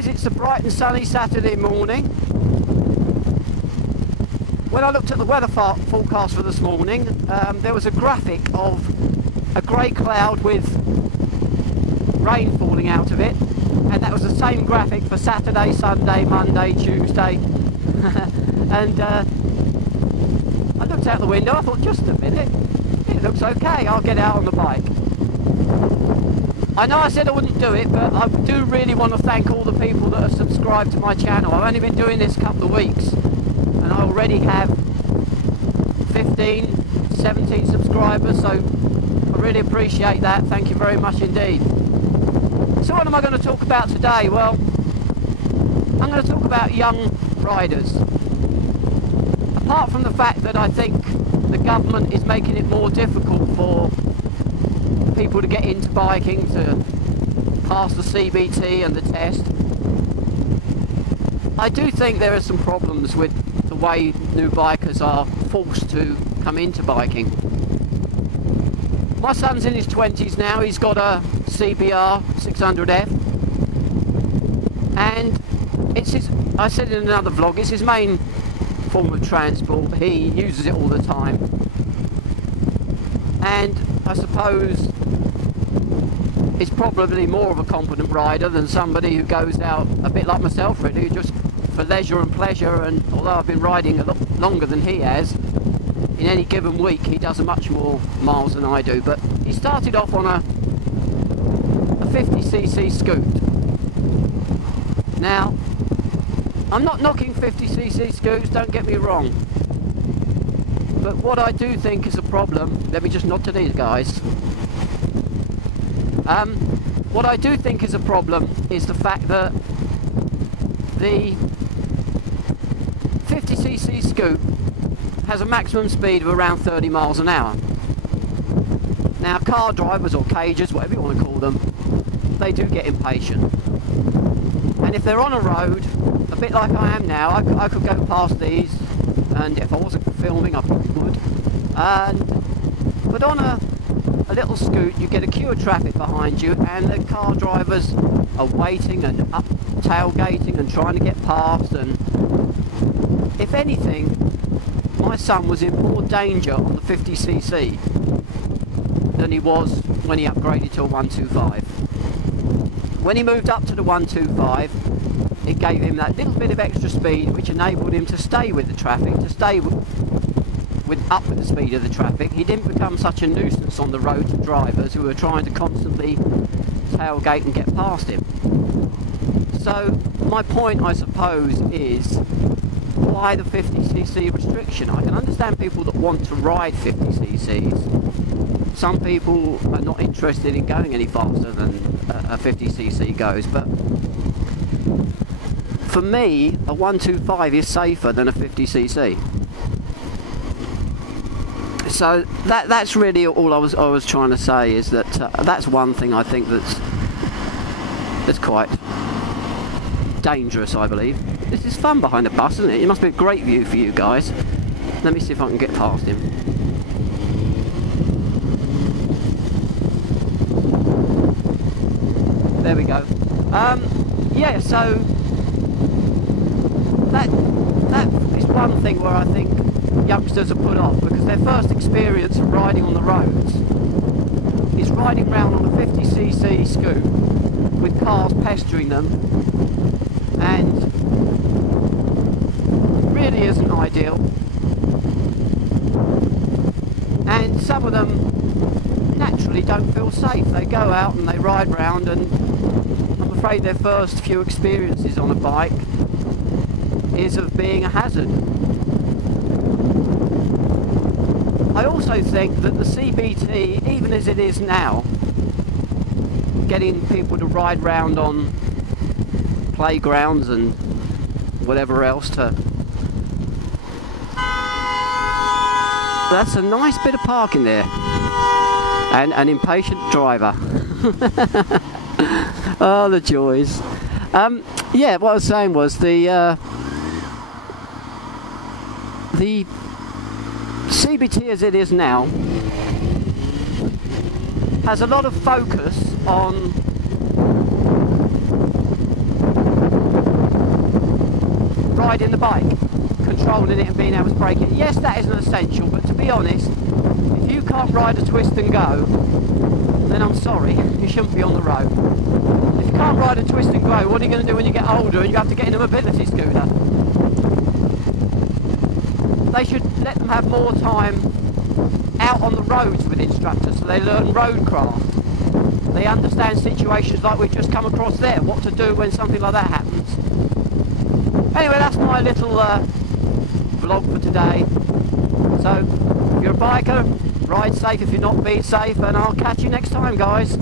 guys, it's a bright and sunny Saturday morning. When I looked at the weather forecast for this morning, there was a graphic of a grey cloud with rain falling out of it, and that was the same graphic for Saturday, Sunday, Monday, Tuesday. And I looked out the window, I thought, just a minute, it looks okay, I'll get out on the bike. I know I said I wouldn't do it, but I do really want to thank all the people that have subscribed to my channel. I've only been doing this a couple of weeks, and I already have 15, 17 subscribers, so I really appreciate that. Thank you very much indeed. So what am I going to talk about today? Well, I'm going to talk about young riders. Apart from the fact that I think the government is making it more difficult for people to get into biking, to pass the CBT and the test, I do think there are some problems with the way new bikers are forced to come into biking. My son's in his 20s now, he's got a CBR 600F, and it's his, I said in another vlog, it's his main form of transport. He uses it all the time, and I suppose he's probably more of a competent rider than somebody who goes out a bit like myself, really, just for leisure and pleasure. And although I've been riding a lot longer than he has, in any given week he does much more miles than I do. But he started off on a 50cc scoot. Now, I'm not knocking 50cc scoots, don't get me wrong, but what I do think is a problem, let me just nod to these guys, what I do think is a problem is the fact that the 50cc scoot has a maximum speed of around 30 miles an hour. Now, car drivers or cagers, whatever you want to call them, they do get impatient. And if they're on a road, a bit like I am now, I could go past these, and if I wasn't filming I probably would. But on a little scoot you get a queue of traffic behind you, and the car drivers are waiting and up tailgating and trying to get past, and if anything, my son was in more danger on the 50cc than he was when he upgraded to a 125. When he moved up to the 125, it gave him that little bit of extra speed which enabled him to stay with the traffic, to stay up with the speed of the traffic. He didn't become such a nuisance on the road to drivers who were trying to constantly tailgate and get past him. So my point, I suppose, is why the 50cc restriction? I can understand people that want to ride 50cc's. Some people are not interested in going any faster than a 50cc goes, but for me a 125 is safer than a 50cc. So that's really all I was trying to say, is that that's one thing I think that's quite dangerous, I believe. This is fun behind the bus, isn't it? It must be a great view for you guys. Let me see if I can get past him. There we go. Yeah, so that is one thing where I think youngsters are put off, because their first experience of riding on the roads is riding round on a 50cc scoot with cars pestering them, and really isn't ideal. And some of them naturally don't feel safe. They go out and they ride round, and I'm afraid their first few experiences on a bike is of being a hazard. I also think that the CBT, even as it is now, getting people to ride round on playgrounds and whatever else to... That's a nice bit of parking there. And an impatient driver. Oh, the joys. Yeah, what I was saying was the CBT as it is now has a lot of focus on riding the bike, controlling it and being able to brake it. Yes, that is an essential, but to be honest, if you can't ride a twist and go, then I'm sorry, you shouldn't be on the road. If you can't ride a twist and go, what are you going to do when you get older and you have to get in a mobility scooter? They should let them have more time out on the roads with instructors so they learn roadcraft. They understand situations like we've just come across there, what to do when something like that happens. Anyway, that's my little vlog for today. So, if you're a biker, ride safe if you're not being safe, and I'll catch you next time, guys.